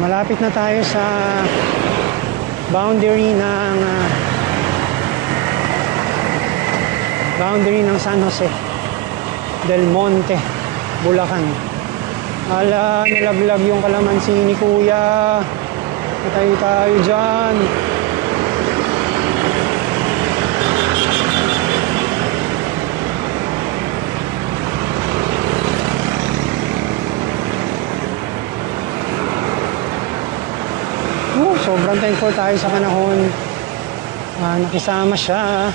Malapit na tayo sa boundary ng San Jose del Monte, Bulacan. Ala, nalaglag yung kalamansi ni Kuya. Patay tayo dyan. Sobrang thankful tayo sa panahon. Nakisama siya.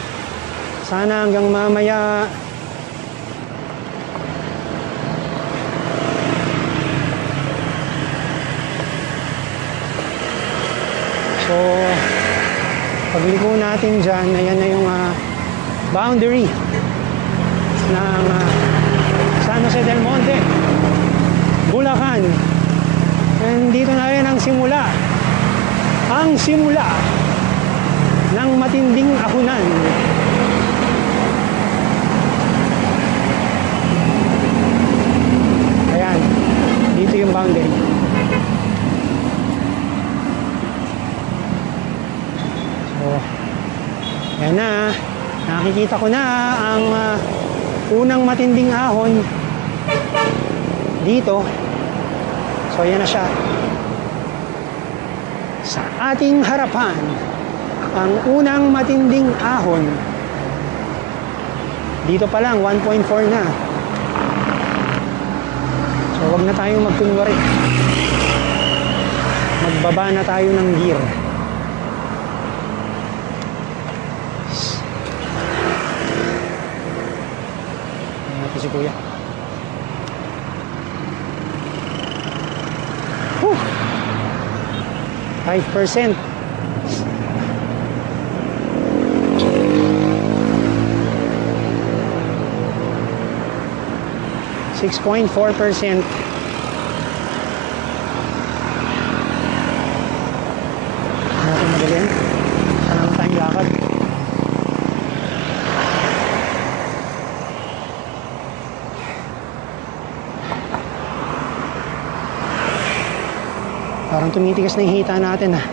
Sana hanggang mamaya. So, pagliko natin dyan, ayan na yung boundary ng San Jose del Monte, Bulacan. And dito na rin ang simula ng matinding ahunan. Ayan, dito yung boundary. So, ayan na, nakikita ko na ang unang matinding ahon dito. So, ayan na siya. Sa ating harapan, ang unang matinding ahon. Dito pa lang, 1.4 na. So, wag na tayong magkunwari. Magbaba na tayo ng gear. Ayan natin si Kuya. 5%. 6.4%. Natin madalhin. Saan tayong lakad? Parang tumitigas na yung hita natin ah.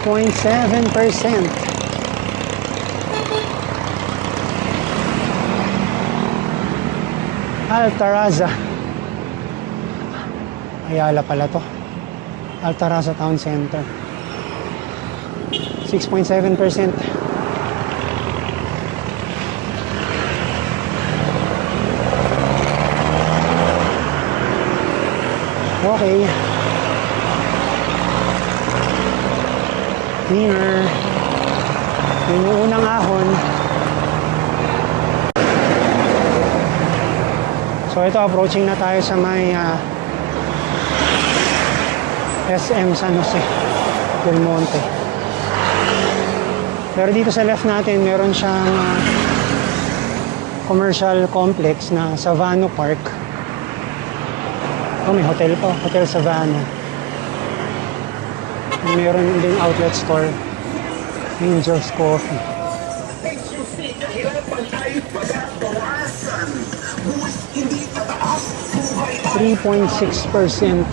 .7%. Altaraza. Ayala pala to. Altaraza Town Center. 6.7%. Okay. Cleaner. Yung unang ahon. So ito, approaching na tayo sa may SM San Jose del Monte. Pero dito sa left natin, meron siyang commercial complex na Savano Park. Oh, may hotel pa. Hotel Savano. Meron din outlet store. Angel's Coffee. 3.6%.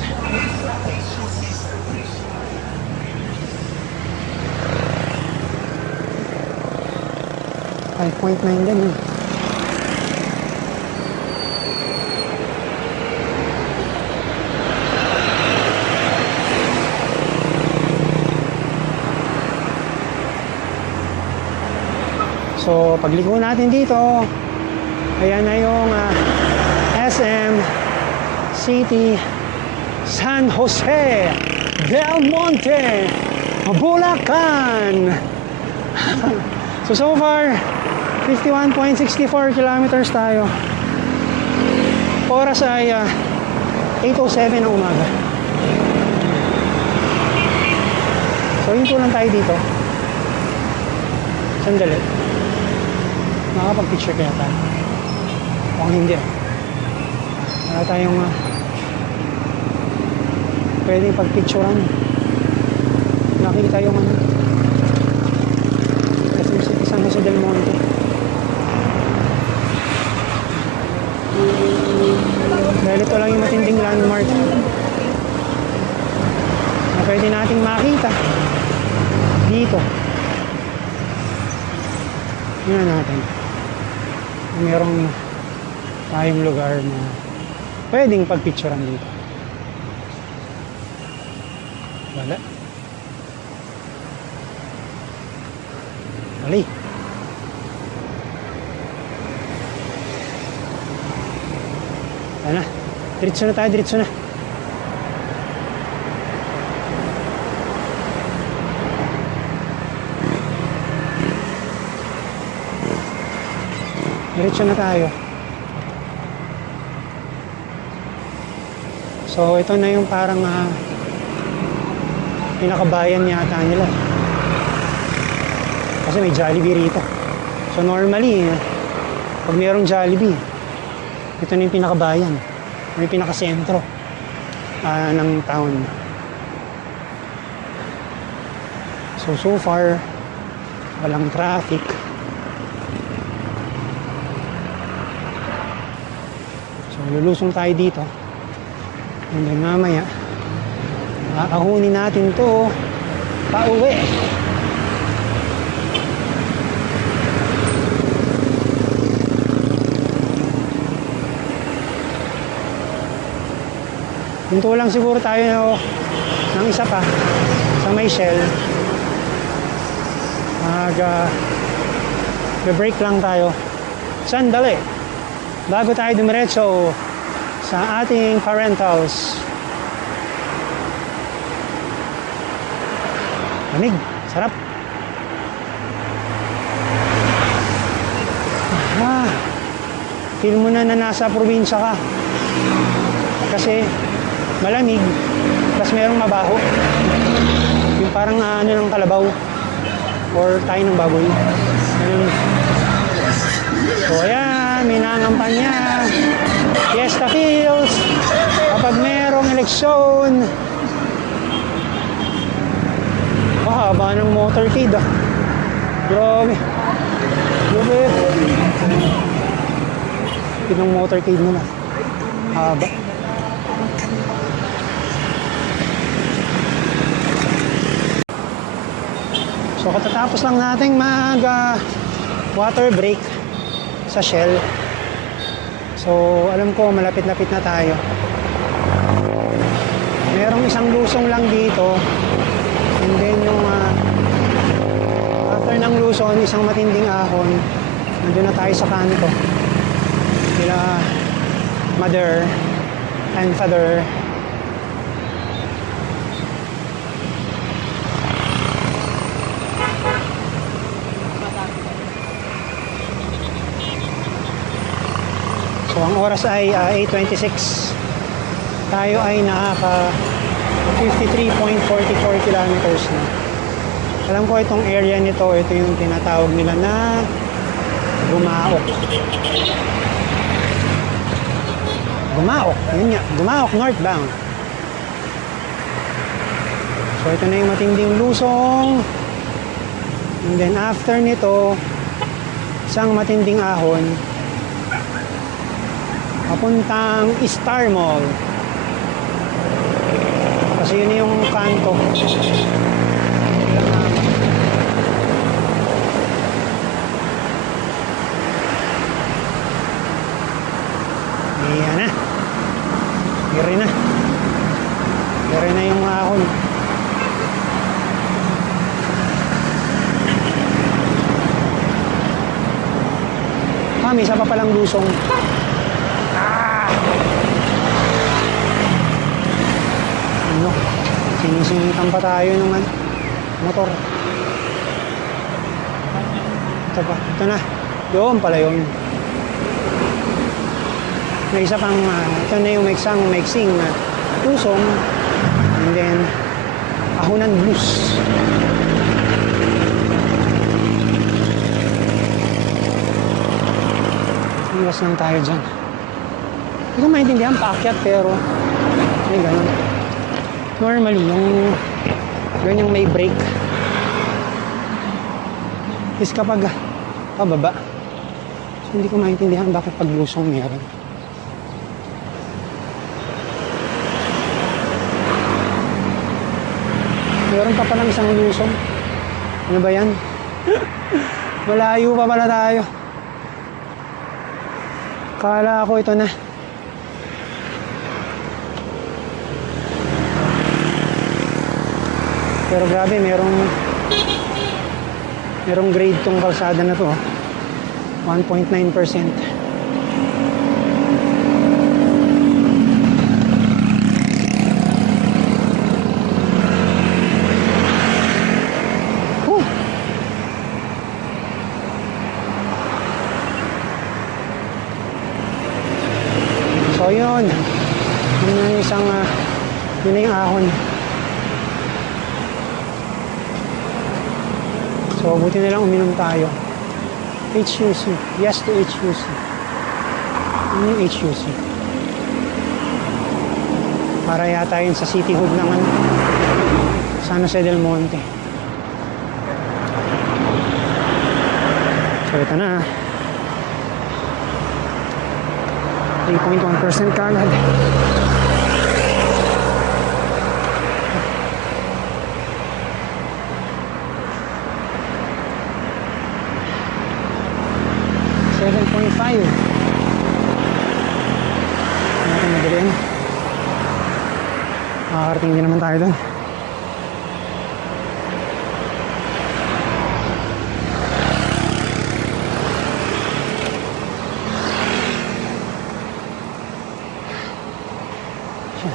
.9 din eh. So, pagligo natin dito, ayan na yung SM City San Jose del Monte, Bulacan. So far, 51.64 kilometers tayo. Oras ay 8:07 ng umaga. So, hinto lang tayo dito. Sandali. Makapag-picture kaya tayo. Kung hindi. Wala tayong pwedeng pag-picturean. Nakikita yung makakita. Dito. Tingnan natin. Merong tayong lugar na pwedeng pagpicturean dito. Wala. Mali. Ano? Diretso na tayo, diretso na. Diretso na tayo. So, ito na yung parang pinakabayan yata nila. Kasi may Jollibee rito. So, normally, pag mayroong Jollibee, ito na yung pinakabayan. May pinakasentro ng town. So far, walang traffic. So, lulusong tayo dito. And then mamaya, ahunin natin to pauwi. Hinto lang siguro tayo ng isa pa sa may Shell. Break lang tayo. Sandali. Bago tayo dumiretso sa ating parentals. Lamig. Sarap. Feel mo na nasa probinsya ka. Kasi malamig, tapos merong mabaho. Yung parang ng kalabaw or tayo ng baboy. Ganun. So ayan, may nangampanya. Fiesta feels kapag merong eleksyon. Haba ng motorcade Grabe. Grabe. Yung motorcade nila. Haba. So katatapos lang nating mag water break sa Shell. So alam ko malapit-lapit na tayo. Merong isang lusong lang dito. And then yung after ng Luzon, isang matinding ahon. Nandun na tayo sa kanto. Sila mother and father. So ang oras ay 8:26. Tayo ay nakaka 53.44 kilometers na. Alam ko itong area nito, ito yung tinatawag nila na Gumaok. Gumaok, yun nga. Gumaok northbound. So ito na yung matinding lusong. And then after nito, isang matinding ahon papuntang Star Mall. Kasi yun yung kanto. Ayan na. Hiri na. Hiri na yung ahon. May isa pa palang lusong. Ano? Sinisingitan pa tayo ng motor. Ito pa. Ito na. Yun pala yun. May isa pang, ito na yung maiksing lusong. And then, Ahonan Blues. Iwas lang tayo dyan. Hindi ko maintindihan paakyat pero may ganun. Normally, yung ganyang may brake is kapag pababa. So, hindi ko maintindihan bakit paglusong meron. Meron pa palang isang lusong. Ano ba yan? Malayo pa pala tayo. Kala ko ito na. Pero grabe, merong grade tong kalsada na to. 1.9%. So yun yung isang yun na yung ahon. So buti na lang uminom tayo. HUC, yes to HUC. Ano yung HUC? Para yata yun sa City Hood ng San Jose del Monte. So ito na 3.1% kagad. $7.5. Natin madaliin. Makakarating din naman tayo doon.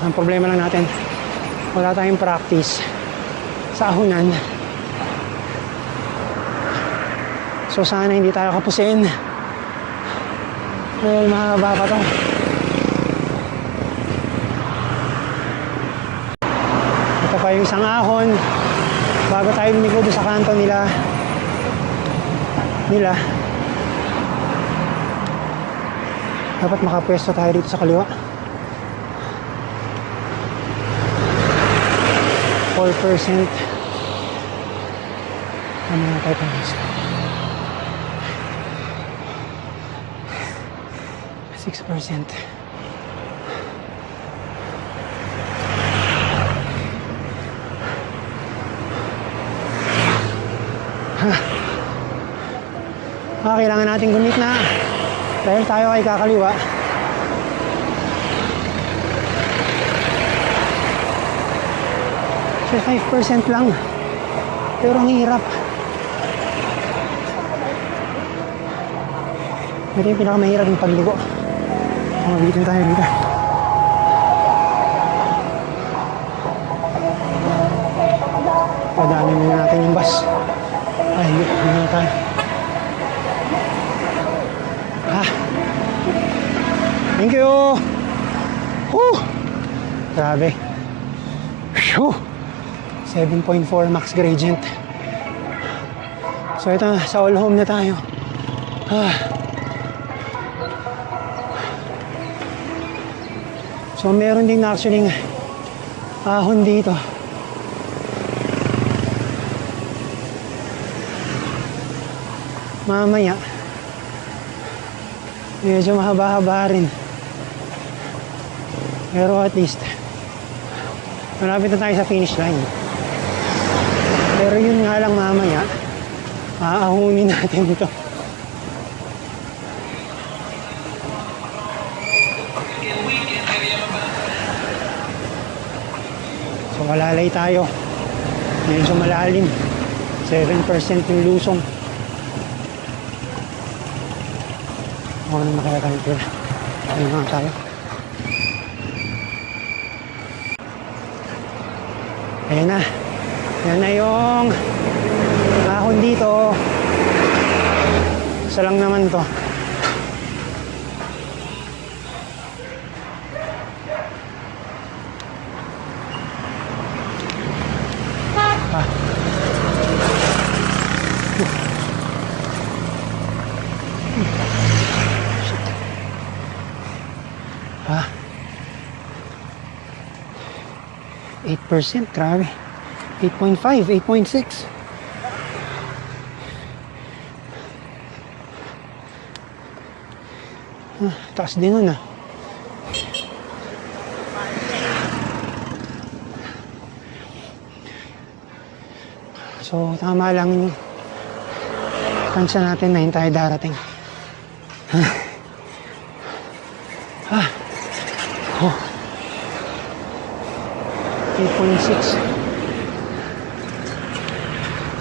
Ang problema lang natin, wala tayong practice sa ahunan. So sana hindi tayo kapusin. Dahil mahaba pa to. Ito pa yung isang ahon bago tayo lumiko doon sa kanto nila. Dapat makapwesto tayo dito sa kaliwa. 4%. Ano na tayo pang-isa? 6%. Kailangan natin gumit na dahil tayo ay kakaliwa. So 5% lang, pero ang hirap. Ito yung pinakamahirap yung pagligo. Mabitin tayo dito. Padaanin muna natin yung bus. Ay, hindi na tayo. Thank you! Woo! Grabe. Phew! 7.4 max gradient. So ito, sa all home na tayo. So meron din actually ahon dito. Mamaya medyo mahaba-haba rin. Pero at least malapit na tayo sa finish line. Pero yun nga lang, mamaya aahunin natin ito. So malalay tayo. Medyo malalim. 7% yung lusong. Ano na kaya tayo pala? Ayun nga tayo. Ayan na. Yan na yung ahon dito. Isa lang naman to. Ah. 8%, grabe. 8.5, 8.6. Taas din nun ah. So, tama lang yun. Tansya natin na yun tayo darating. Oh. 8.6.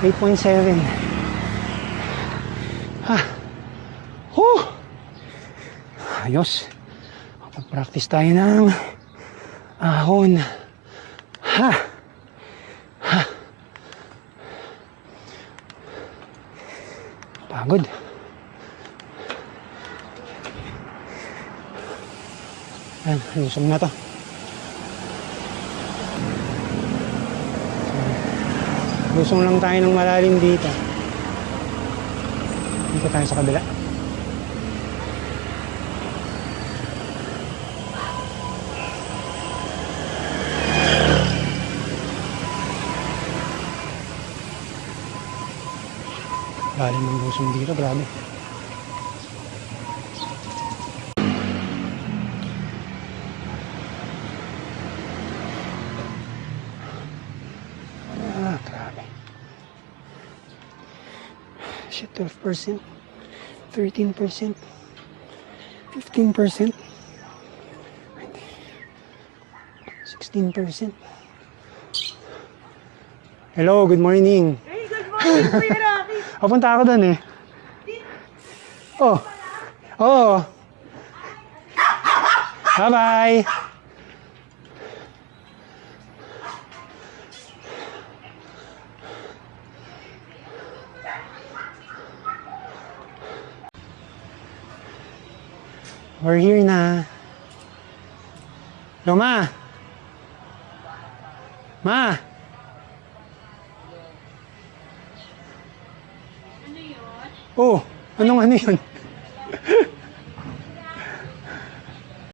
8.7. Ayos. Mag-practice tayo ng ahon. Pagod. Ayan, lusog na to. Lusong lang tayo ng malalim dito. Dito tayo sa kabila. Lalim ng lusong dito, grabe. Grabe. Shit, 12%, 13%, 15%, 16%. Hello, good morning. Hey, good morning, Kuya Rocky. Papunta ako doon eh. Oh. Oh. Bye-bye. We're here na. Hello, Ma. Ma. Ano yun? Oh, ano yun?